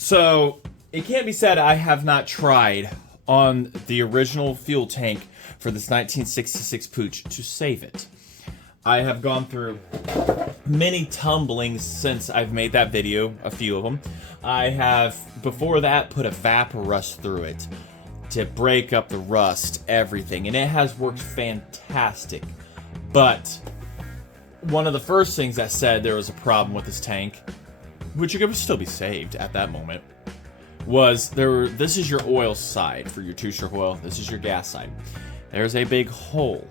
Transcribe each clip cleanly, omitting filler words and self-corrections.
So, it can't be said I have not tried on the original fuel tank for this 1966 Puch to save it. I have gone through many tumblings since I've made that video, a few of them. I have, before that, put a Vaporust through it to break up the rust, everything, and it has worked fantastic. But one of the first things that said there was a problem with this tank, which could still be saved at that moment, was this is your oil side for your two-stroke oil. This is your gas side. There's a big hole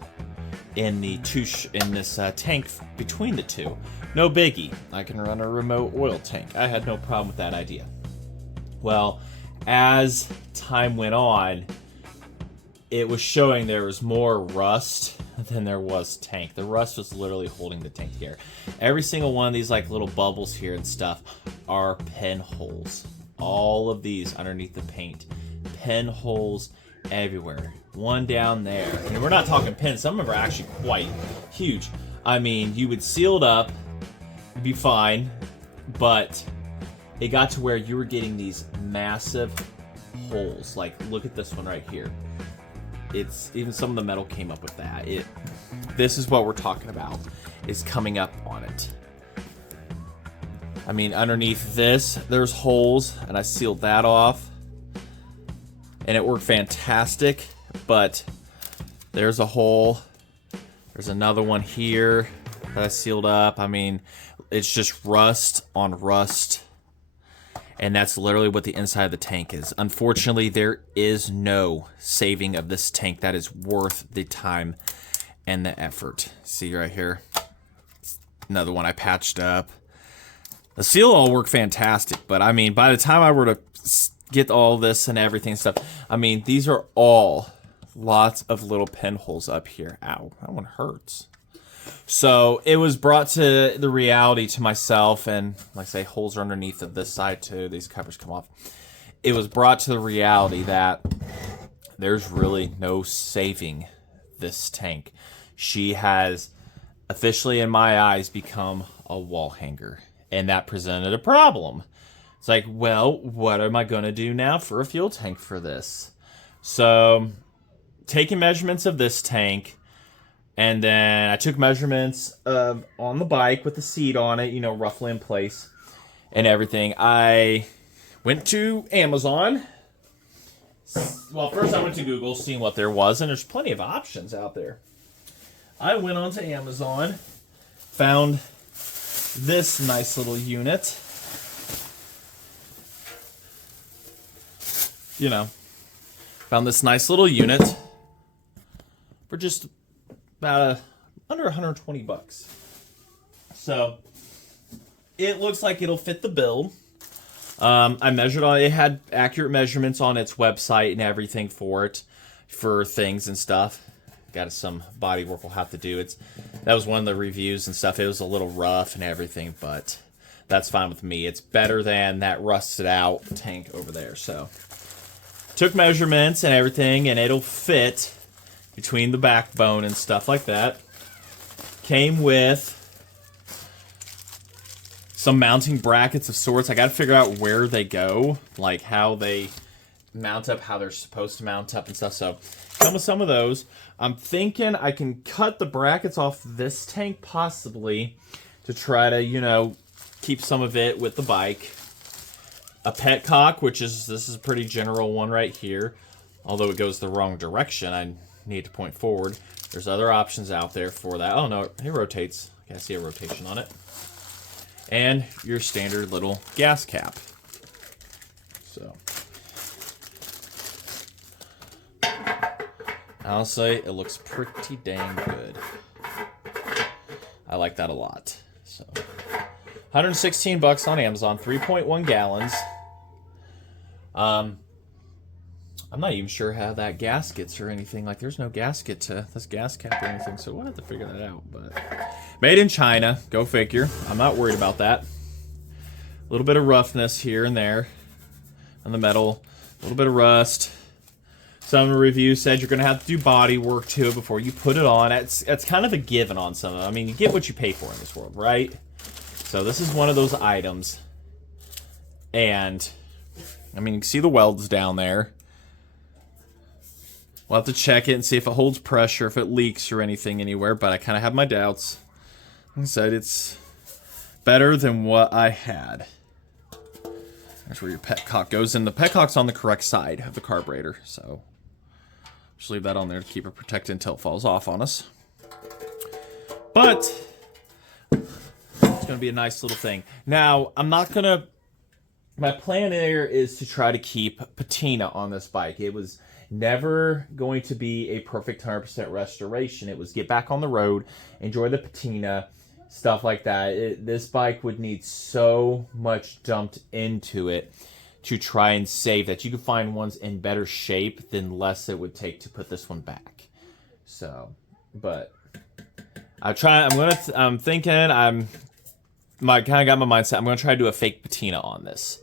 in this tank between the two. No biggie. I can run a remote oil tank. I had no problem with that idea. Well, as time went on, it was showing there was more rust than there was tank. The rust was literally holding the tank together. Every single one of these like little bubbles here and stuff are pinholes. All of these underneath the paint. Pinholes everywhere. One down there. And we're not talking pins. Some of them are actually quite huge. I mean, you would seal it up, it'd be fine, but it got to where you were getting these massive holes. Like, look at this one right here. It's even some of the metal came up with that. This is what we're talking about, is coming up on it. I mean, underneath this, there's holes, and I sealed that off, and it worked fantastic. But there's a hole. There's another one here that I sealed up. I mean, it's just rust on rust. And that's literally what the inside of the tank is. Unfortunately, there is no saving of this tank that is worth the time and the effort. See right here? Another one I patched up. The seal all worked fantastic. But, I mean, by the time I were to get all this and everything and stuff, I mean, these are all lots of little pinholes up here. Ow, that one hurts. So it was brought to the reality to myself, and like I say, holes are underneath of this side too. These covers come off. It was brought to the reality that there's really no saving this tank. She has officially, in my eyes, become a wall hanger, and that presented a problem. It's like, well, what am I going to do now for a fuel tank for this? So, taking measurements of this tank, and then I took measurements of on the bike with the seat on it, you know, roughly in place and everything. I went to Amazon. Well, first I went to Google, seeing what there was, and there's plenty of options out there. I went onto Amazon, found this nice little unit. You know, found this nice little unit for just about under 120 bucks. So it looks like it'll fit the bill. I measured on it. Had accurate measurements on its website and everything for it, for things and stuff. Got some body work we'll have to do. That was one of the reviews and stuff. It was a little rough and everything, but that's fine with me. It's better than that rusted out tank over there. So took measurements and everything, and it'll fit between the backbone and stuff like that. Came with some mounting brackets of sorts. I got to figure out where they go, like how they mount up, how they're supposed to mount up and stuff. So come with some of those. I'm thinking I can cut the brackets off this tank possibly to try to, you know, keep some of it with the bike. A petcock, this is a pretty general one right here. Although it goes the wrong direction, I need to point forward. There's other options out there for that. Oh no, it rotates. I see a rotation on it. And your standard little gas cap. So, honestly, it looks pretty dang good. I like that a lot. So, 116 bucks on Amazon, 3.1 gallons. I'm not even sure how that gaskets or anything. Like, there's no gasket to this gas cap or anything, so we'll have to figure that out. But made in China, go figure. I'm not worried about that. A little bit of roughness here and there on the metal. A little bit of rust. Some reviews said you're going to have to do body work to it before you put it on. That's kind of a given on some of them. I mean, you get what you pay for in this world, right? So this is one of those items. And I mean, you can see the welds down there. We'll have to check it and see if it holds pressure, if it leaks or anything anywhere, but I kind of have my doubts. Like I said, it's better than what I had. There's where your petcock goes, and the petcock's on the correct side of the carburetor, so just leave that on there to keep it protected until it falls off on us. But it's going to be a nice little thing. Now, I'm not going to... My plan here is to try to keep patina on this bike. It was never going to be a perfect 100% restoration. It was get back on the road, enjoy the patina, stuff like that. This bike would need so much dumped into it to try and save that. You could find ones in better shape than less it would take to put this one back. So, but I'm thinking, kind of got my mindset. I'm gonna try to do a fake patina on this.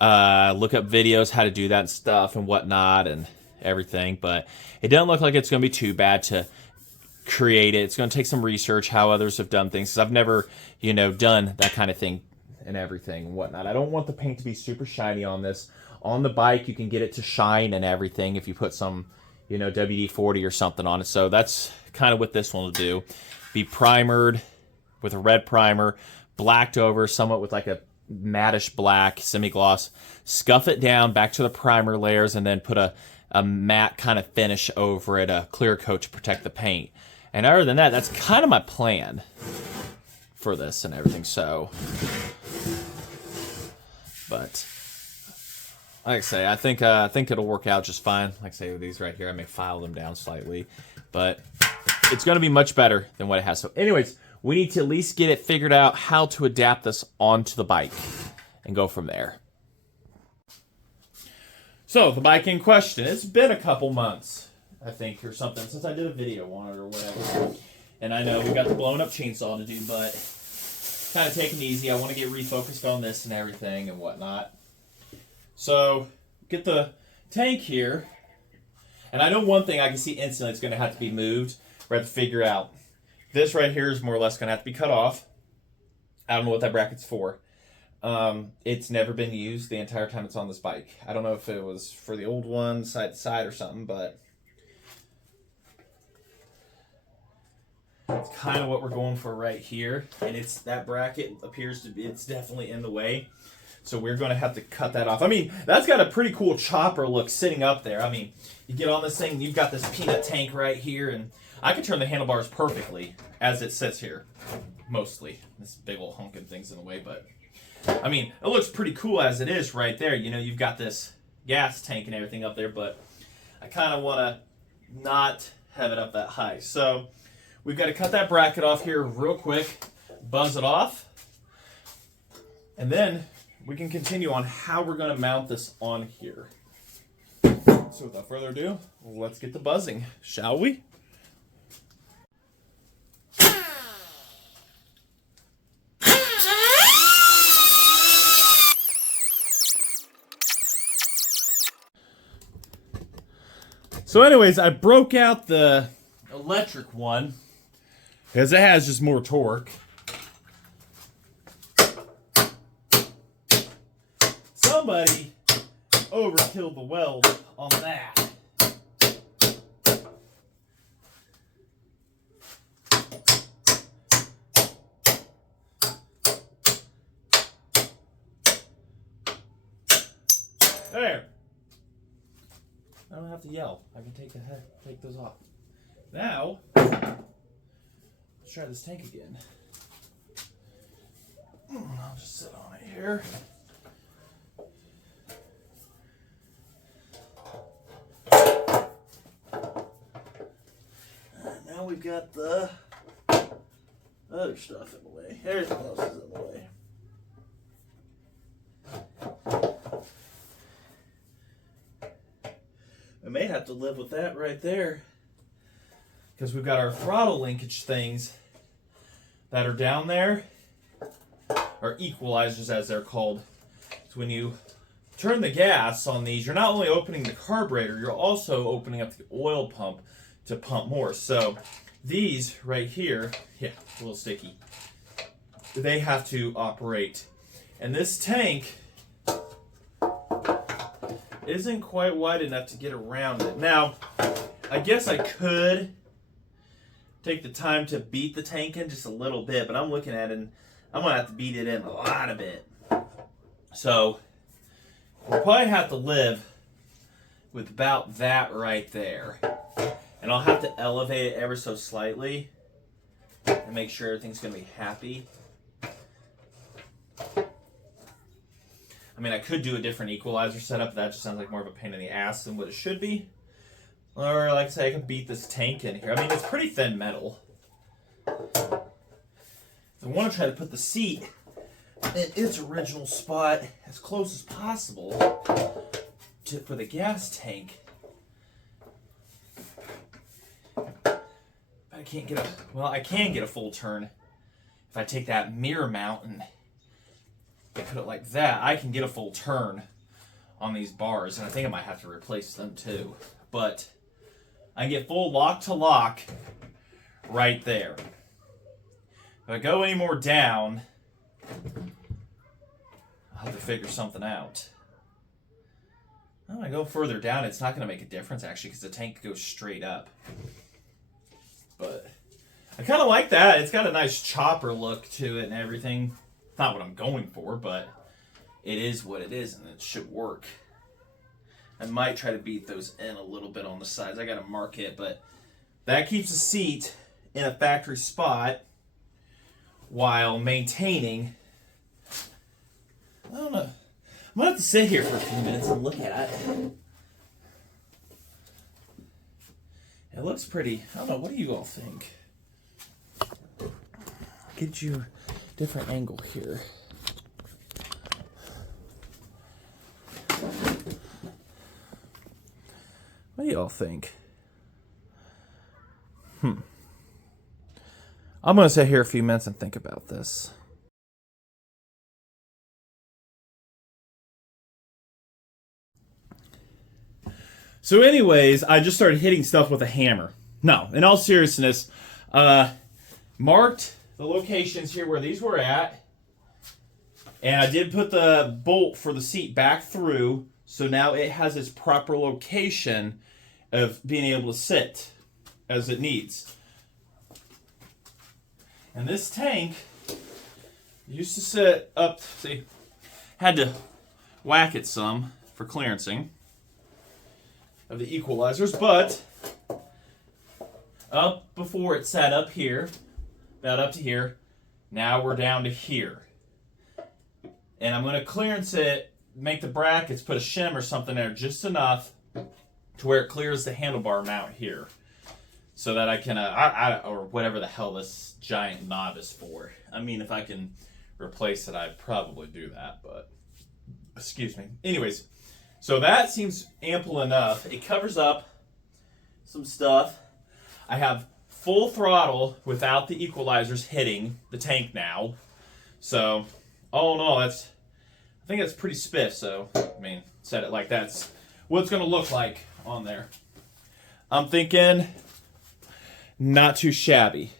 Look up videos how to do that and stuff and whatnot and everything, but it doesn't look like it's going to be too bad to create it. It's going to take some research how others have done things, because I've never, done that kind of thing and everything and whatnot. I don't want the paint to be super shiny on this. On the bike, you can get it to shine and everything if you put some, WD-40 or something on it. So that's kind of what this one will do. Be primered with a red primer, blacked over somewhat with like a mattish black semi-gloss, scuff it down back to the primer layers, and then put a matte kind of finish over it, a clear coat to protect the paint. And other than that, that's kind of my plan for this and everything. So, but like I say, I think it'll work out just fine. Like I say, with these right here, I may file them down slightly, but it's going to be much better than what it has. So anyways, we need to at least get it figured out how to adapt this onto the bike and go from there. So, the bike in question, it's been a couple months, I think, or something, since I did a video on it or whatever. And I know we got the blown up chainsaw to do, but kind of taking it easy. I want to get refocused on this and everything and whatnot. So, get the tank here. And I know one thing I can see instantly it's going to have to be moved. We have to figure out. This right here is more or less going to have to be cut off. I don't know what that bracket's for. It's never been used the entire time it's on this bike. I don't know if it was for the old one, side to side or something, but it's kind of what we're going for right here. And it's that bracket appears to be, it's definitely in the way. So we're going to have to cut that off. I mean, that's got a pretty cool chopper look sitting up there. I mean, you get on this thing, you've got this peanut tank right here, and I can turn the handlebars perfectly as it sits here, mostly. This big old honking thing's in the way, but I mean, it looks pretty cool as it is right there. You've got this gas tank and everything up there, but I kind of want to not have it up that high. So we've got to cut that bracket off here real quick, buzz it off, and then we can continue on how we're going to mount this on here. So without further ado, let's get the buzzing, shall we? So anyways, I broke out the electric one because it has just more torque. Somebody overkilled the weld on that. There. I don't have to yell. I can take those off. Now, let's try this tank again. I'll just sit on it here. Now we've got the other stuff in the way. Everything else is in the way. I may have to live with that right there, because we've got our throttle linkage things that are down there, or equalizers as they're called. So when you turn the gas on these, you're not only opening the carburetor, you're also opening up the oil pump to pump more. So these right here, yeah, a little sticky, they have to operate. And this tank isn't quite wide enough to get around it. Now, I guess I could take the time to beat the tank in just a little bit, but I'm looking at it and I'm going to have to beat it in a lot of it. So, we'll probably have to live with about that right there. And I'll have to elevate it ever so slightly and make sure everything's going to be happy. I mean, I could do a different equalizer setup. That just sounds like more of a pain in the ass than what it should be. Or, like I say, I could beat this tank in here. I mean, it's pretty thin metal. I want to try to put the seat in its original spot as close as possible for the gas tank. I can't get I can get a full turn if I take that mirror mount and put it like that. I can get a full turn on these bars, and I think I might have to replace them too. But I can get full lock to lock right there. If I go any more down, I'll have to figure something out. When I go further down, it's not going to make a difference actually, because the tank goes straight up. But I kind of like that. It's got a nice chopper look to it and everything. Not what I'm going for, but it is what it is, and it should work. I might try to beat those in a little bit on the sides. I got to mark it, but that keeps the seat in a factory spot while maintaining. I don't know. I'm going to have to sit here for a few minutes and look at it. It looks pretty. I don't know. What do you all think? Get you a different angle here. What do you all think? I'm going to sit here a few minutes and think about this. So anyways, I just started hitting stuff with a hammer. No, in all seriousness, marked the locations here where these were at. And I did put the bolt for the seat back through. So now it has its proper location of being able to sit as it needs. And this tank used to sit up, see, had to whack it some for clearancing of the equalizers, but up before it sat up here, about up to here, now we're down to here. And I'm going to clearance it, make the brackets, put a shim or something there just enough to where it clears the handlebar mount here. So that I can, or whatever the hell this giant knob is for. I mean, if I can replace it, I'd probably do that, but excuse me. Anyways, so that seems ample enough. It covers up some stuff. I have full throttle without the equalizers hitting the tank now. So, all in all, I think that's pretty spiff. So, I mean, set it like that's what it's going to look like on there. I'm thinking not too shabby.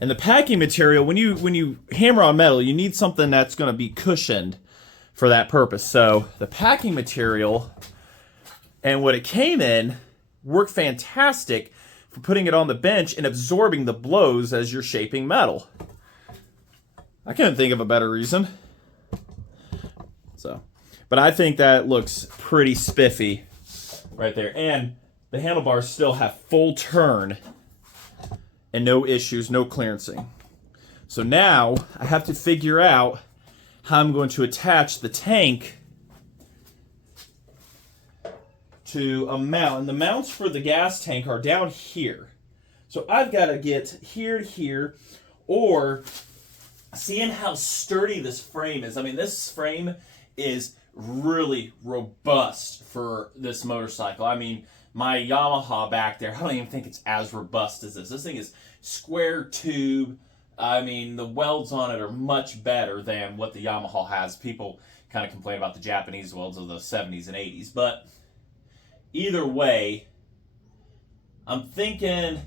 And the packing material, when you hammer on metal, you need something that's going to be cushioned for that purpose. So the packing material and what it came in worked fantastic for putting it on the bench and absorbing the blows as you're shaping metal. I couldn't think of a better reason. So, but I think that looks pretty spiffy right there. And the handlebars still have full turn and no issues, no clearancing. So now I have to figure out how I'm going to attach the tank to a mount. And the mounts for the gas tank are down here. So I've got to get here to here, or seeing how sturdy this frame is. I mean, this frame is really robust for this motorcycle. I mean, my Yamaha back there, I don't even think it's as robust as this. This thing is square tube. I mean, the welds on it are much better than what the Yamaha has. People kind of complain about the Japanese welds of the 70s and 80s. But either way, I'm thinking,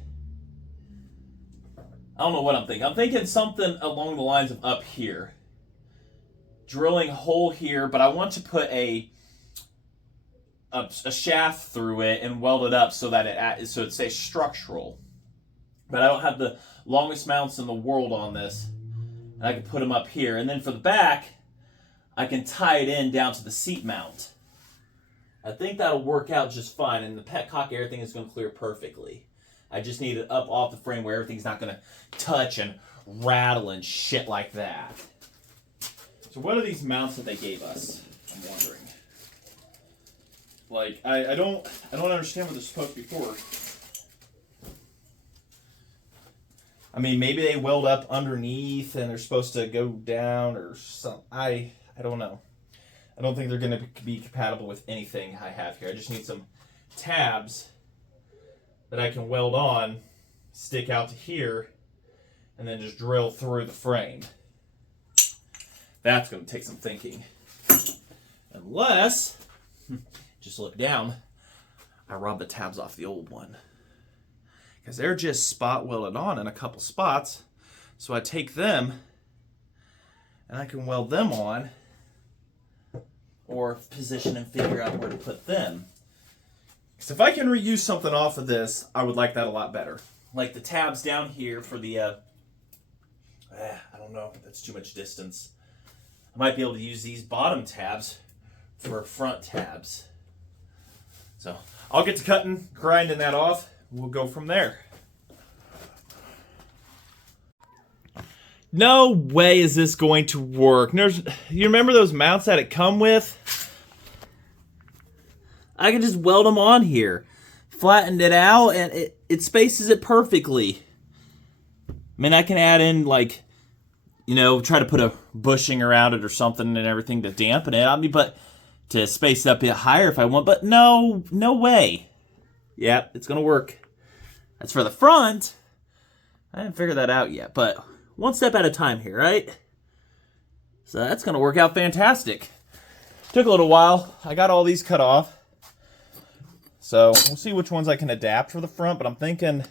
I don't know what I'm thinking. I'm thinking something along the lines of up here. Drilling a hole here, but I want to put a a shaft through it and weld it up so that it stays structural. But I don't have the longest mounts in the world on this, and I can put them up here. And then for the back, I can tie it in down to the seat mount. I think that'll work out just fine, and the petcock, everything is going to clear perfectly. I just need it up off the frame where everything's not going to touch and rattle and shit like that. So what are these mounts that they gave us? I'm wondering. Like, I don't understand what they're supposed to be for. I mean, maybe they weld up underneath and they're supposed to go down or something. I don't know. I don't think they're going to be compatible with anything I have here. I just need some tabs that I can weld on, stick out to here, and then just drill through the frame. That's going to take some thinking. Unless, just look down, I robbed the tabs off the old one. Because they're just spot welded on in a couple spots. So I take them, and I can weld them on, or position and figure out where to put them. Because if I can reuse something off of this, I would like that a lot better. Like the tabs down here for the, I don't know, that's too much distance. I might be able to use these bottom tabs for front tabs. So I'll get to cutting, grinding that off. We'll go from there. No way is this going to work. You remember those mounts that it come with? I can just weld them on here. Flattened it out and it spaces it perfectly. I mean, I can add in like, you know, try to put a bushing around it or something and everything to dampen it. I mean, but to space it up a bit higher if I want, but no way. Yep, it's gonna work. As for the front, I haven't figured that out yet, but one step at a time here, right? So that's gonna work out fantastic. Took a little while. I got all these cut off. So we'll see which ones I can adapt for the front, but I'm thinking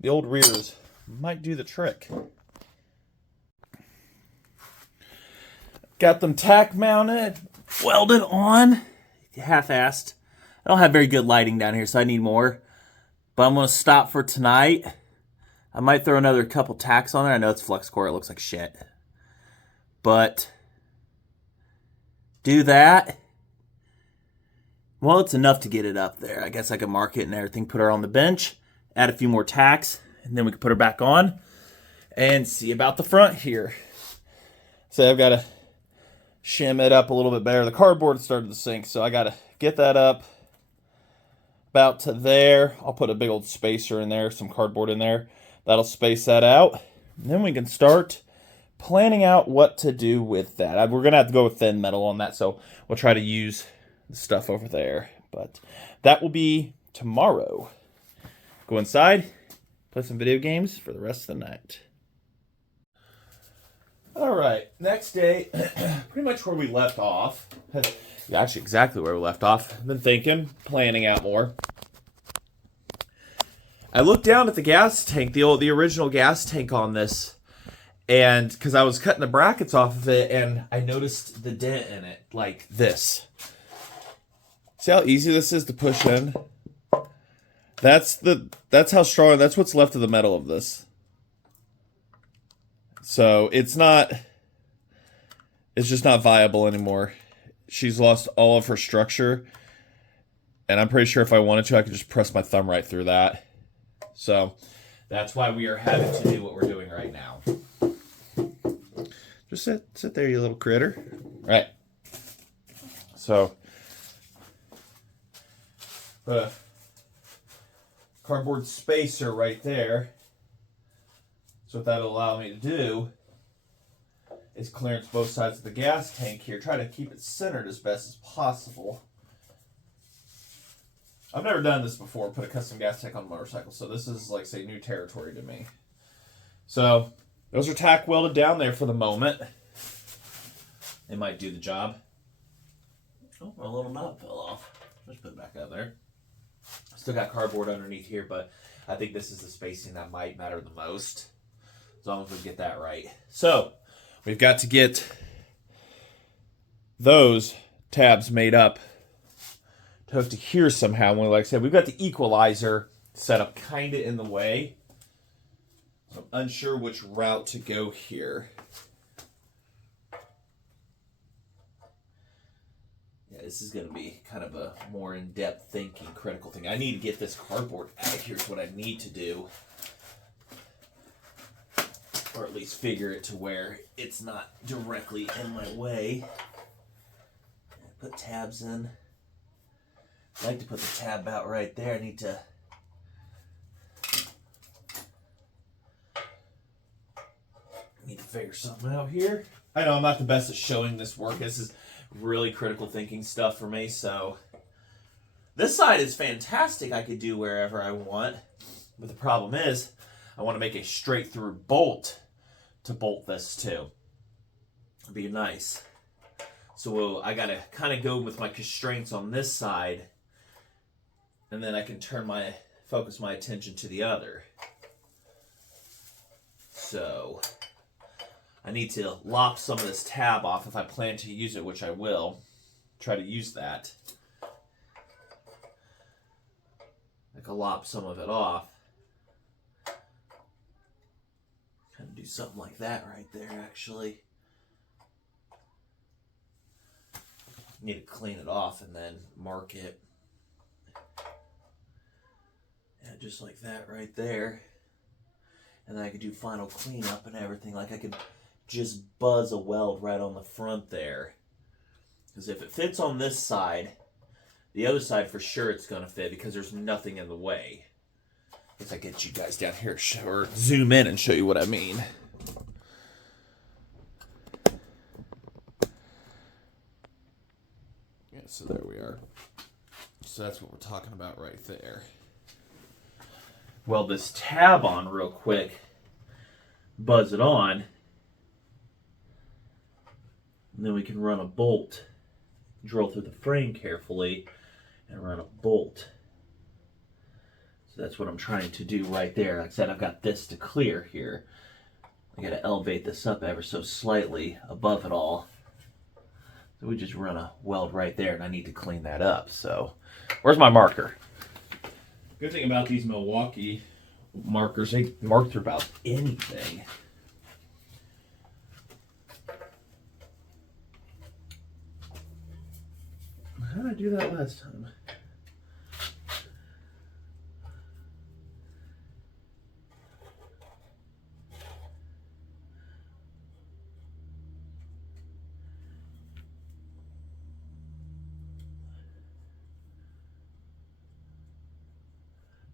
the old rears might do the trick. Got them tack mounted, welded on, half-assed. I don't have very good lighting down here, so I need more. But I'm going to stop for tonight. I might throw another couple tacks on there. I know it's flux core. It looks like shit. But do that. Well, it's enough to get it up there. I guess I can mark it and everything, put her on the bench, add a few more tacks, and then we can put her back on and see about the front here. So I've got to shim it up a little bit better. The cardboard started to sink, so I got to get that up about to there. I'll put a big old spacer in there, some cardboard in there. That'll space that out. And then we can start planning out what to do with that. We're going to have to go with thin metal on that, so we'll try to use the stuff over there. But that will be tomorrow. Go inside, play some video games for the rest of the night. All right, next day, pretty much where we left off. Actually, exactly where we left off. I've been thinking, planning out more. I looked down at the gas tank, the original gas tank on this, and because I was cutting the brackets off of it, and I noticed the dent in it, like this. See how easy this is to push in? That's how strong. That's what's left of the metal of this. So it's just not viable anymore. She's lost all of her structure, and I'm pretty sure if I wanted to, I could just press my thumb right through that. So that's why we are having to do what we're doing right now. Just sit there, you little critter. All right. So put a cardboard spacer right there. So what that'll allow me to do is clearance both sides of the gas tank here. Try to keep it centered as best as possible. I've never done this before, put a custom gas tank on a motorcycle, so this is, like, say, new territory to me. So those are tack welded down there for the moment. They might do the job. Oh, my little knob fell off. Just put it back up there. Still got cardboard underneath here, but I think this is the spacing that might matter the most. As long as we get that right. So we've got to get those tabs made up hooked to here somehow. When, like I said, we've got the equalizer set up kind of in the way. I'm unsure which route to go here. Yeah, this is going to be kind of a more in-depth thinking, critical thing. I need to get this cardboard out. Here's what I need to do. Or at least figure it to where it's not directly in my way. Put tabs in. I like to put the tab out right there. I need to figure something out here. I know I'm not the best at showing this work. This is really critical thinking stuff for me. So this side is fantastic. I could do wherever I want. But the problem is I want to make a straight through bolt to bolt this to. It'd be nice. So I got to kind of go with my constraints on this side. And then I can focus my attention to the other. So I need to lop some of this tab off if I plan to use it, which I will. Try to use that. I can lop some of it off. Kind of do something like that right there, actually. Need to clean it off and then mark it. Yeah, just like that right there. And then I could do final cleanup and everything. Like I could just buzz a weld right on the front there. Because if it fits on this side, the other side for sure it's going to fit because there's nothing in the way. If I get you guys down here or zoom in and show you what I mean. Yeah, so there we are. So that's what we're talking about right there. Weld this tab on real quick. Buzz it on. And then we can run a bolt. Drill through the frame carefully and run a bolt. So that's what I'm trying to do right there. Like I said, I've got this to clear here. I got to elevate this up ever so slightly above it all. So we just run a weld right there, and I need to clean that up. So where's my marker? Good thing about these Milwaukee markers, they mark through about anything. How did I do that last time?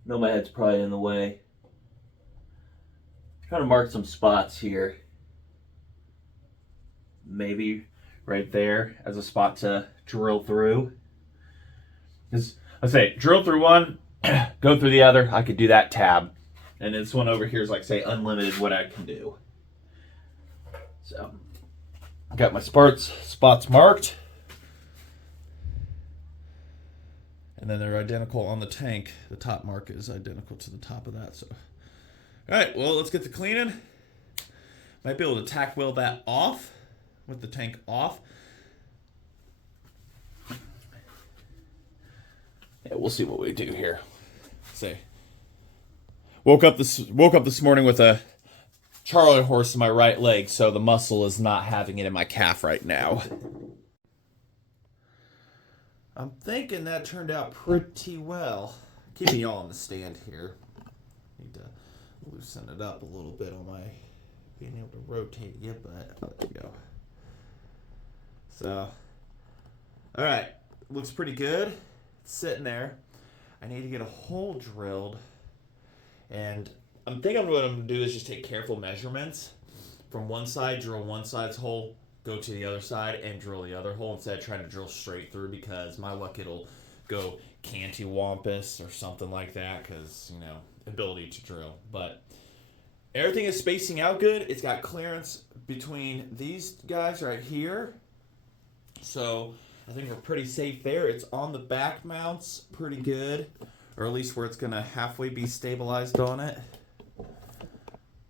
No, my head's probably in the way. I'm trying to mark some spots here. Maybe right there as a spot to drill through. Because I say drill through one, go through the other. I could do that tab. And this one over here is like say unlimited what I can do. So I got my spots marked. And then they're identical on the tank. The top mark is identical to the top of that. So, all right, well, let's get to cleaning. Might be able to tack weld that off with the tank off. Yeah, we'll see what we do here. Say, woke up this morning with a Charlie horse in my right leg, so the muscle is not having it in my calf right now. I'm thinking that turned out pretty well. Keeping y'all on the stand here. Need to loosen it up a little bit on my being able to rotate you, but there we go. So, all right, looks pretty good. It's sitting there. I need to get a hole drilled, and I'm thinking what I'm gonna do is just take careful measurements from one side, drill one side's hole, go to the other side and drill the other hole instead of trying to drill straight through, because my luck it'll go cantywampus or something like that because, you know, ability to drill. But everything is spacing out good. It's got clearance between these guys right here. So I think we're pretty safe there. It's on the back mounts pretty good, or at least where it's going to halfway be stabilized on it.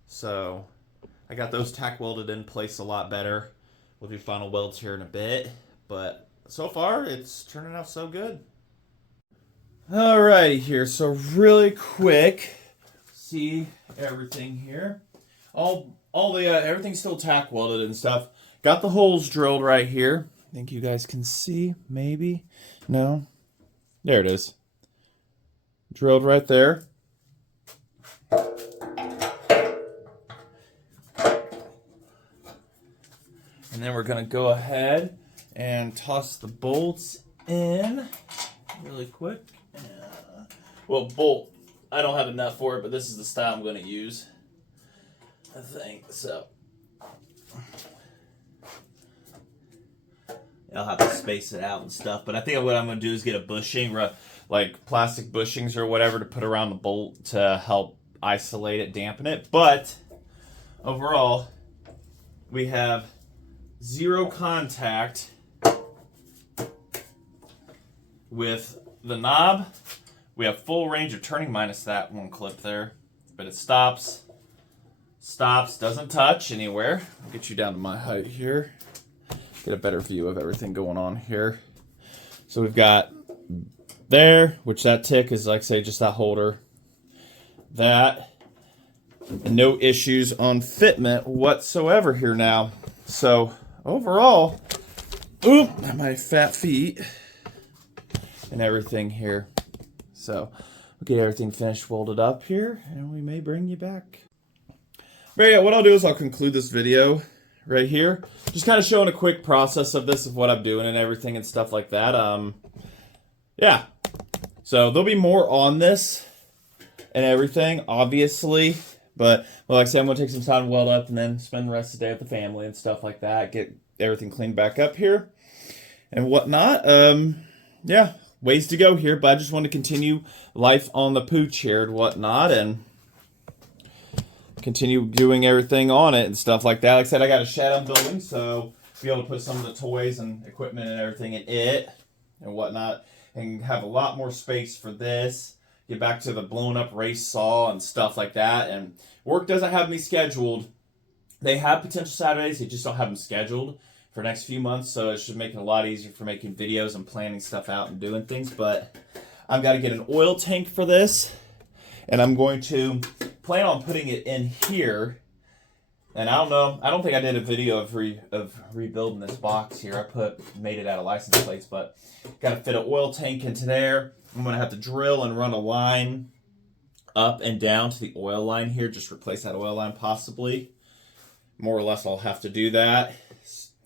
So I got those tack welded in place a lot better. We'll do final welds here in a bit, but so far it's turning out so good. Alrighty here, so really quick, see everything here. All the everything's still tack welded and stuff. Got the holes drilled right here. I think you guys can see, maybe. No, there it is. Drilled right there. And then we're gonna go ahead and toss the bolts in really quick. Well, bolt, I don't have a nut for it, but this is the style I'm gonna use, I think, so. I'll have to space it out and stuff, but I think what I'm gonna do is get a bushing, like plastic bushings or whatever, to put around the bolt to help isolate it, dampen it. But overall, we have zero contact with the knob. We have full range of turning minus that one clip there, but it stops, doesn't touch anywhere. I'll get you down to my height here. Get a better view of everything going on here. So we've got there, which that tick is, like I say, just that holder. That, no issues on fitment whatsoever here now. So overall, oop, my fat feet and everything here. So we'll get everything finished, welded up here, and we may bring you back. But yeah, what I'll do is I'll conclude this video right here. Just kind of showing a quick process of this, of what I'm doing and everything and stuff like that. Yeah. So there'll be more on this and everything, obviously. But like I said, I'm going to take some time to weld up and then spend the rest of the day with the family and stuff like that. Get everything cleaned back up here and whatnot. Yeah, ways to go here. But I just want to continue life on the Puch here and whatnot. And continue doing everything on it and stuff like that. Like I said, I got a shed I'm building, so be able to put some of the toys and equipment and everything in it and whatnot, and have a lot more space for this. Get back to the blown up race saw and stuff like that. And work doesn't have me scheduled. They have potential Saturdays, they just don't have them scheduled for the next few months, so it should make it a lot easier for making videos and planning stuff out and doing things. But I've got to get an oil tank for this, and I'm going to plan on putting it in here. And I don't know, I don't think I did a video of rebuilding this box here. I made it out of license plates, but got to fit an oil tank into there. I'm going to have to drill and run a line up and down to the oil line here. Just replace that oil line possibly. More or less I'll have to do that.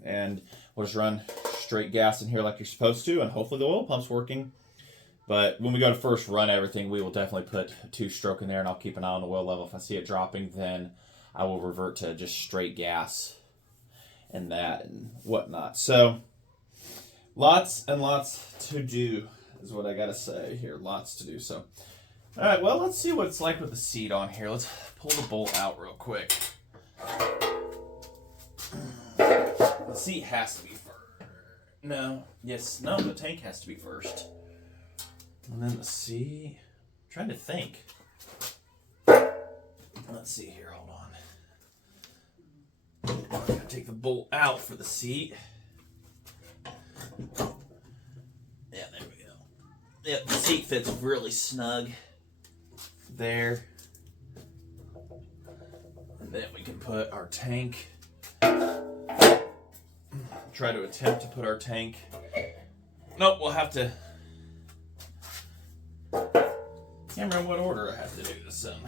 And we'll just run straight gas in here like you're supposed to, and hopefully the oil pump's working. But when we go to first run everything, we will definitely put a 2-stroke in there, and I'll keep an eye on the oil level. If I see it dropping, then I will revert to just straight gas and that and whatnot. So lots and lots to do is what I got to say here. Lots to do. So, all right, well, let's see what it's like with the seat on here. Let's pull the bolt out real quick. The seat has to be first. No, the tank has to be first. And then the seat. I'm trying to think. Let's see here, hold on. I'm going to take the bolt out for the seat. Yeah, there we go. Yep, the seat fits really snug there. And then we can put our tank. Try to attempt to put our tank. Nope, we'll have to. Can't remember what order I have to do this in. I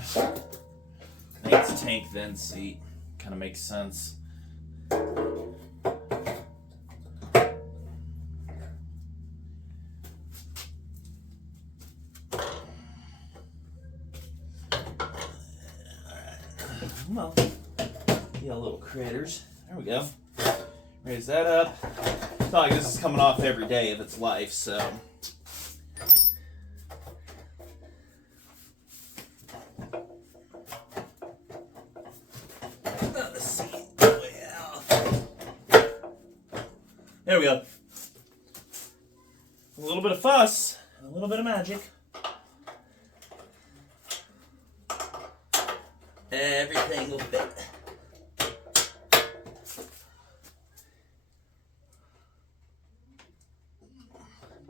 think it's tank then seat. Kind of makes sense. Well, yeah, little critters. There we go. Raise that up. It's not like this is coming off every day of its life, so. There we go. A little bit of fuss, a little bit of magic. Everything will fit.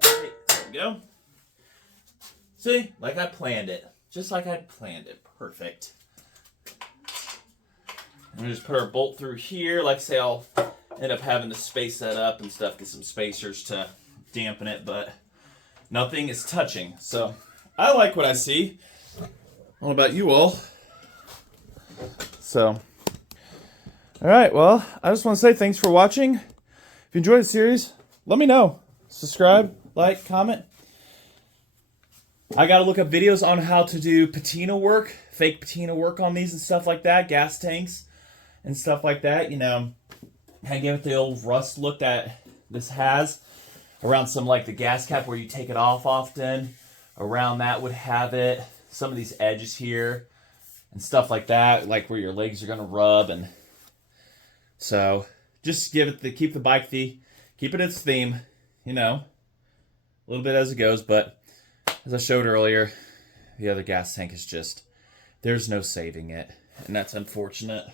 There we go. See, like I planned it. Just like I planned it. Perfect. I'm going to just put our bolt through here. Like I say, I'll end up having to space that up and stuff. Get some spacers to dampen it, but nothing is touching. So I like what I see. I don't know about you all. So, all right. Well, I just want to say thanks for watching. If you enjoyed the series, let me know. Subscribe, like, comment. I got to look up videos on how to do patina work, fake patina work on these and stuff like that, gas tanks and stuff like that. You know, kind of give it the old rust look that this has around some like the gas cap where you take it off often. Around that would have it. Some of these edges here and stuff like that, like where your legs are going to rub. And so just keep the bike keep it its theme, you know, a little bit as it goes, but as I showed earlier, the other gas tank is just, there's no saving it, and that's unfortunate.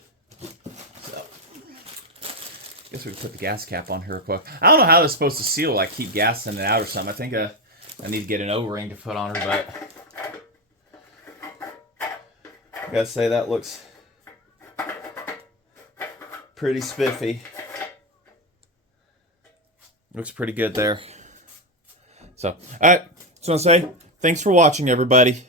So, I guess we can put the gas cap on here real quick. I don't know how they're supposed to seal, like keep gas in and out or something. I think I need to get an O-ring to put on her, but I gotta say that looks pretty spiffy. Looks pretty good there. So, all right. Just want to say, thanks for watching, everybody.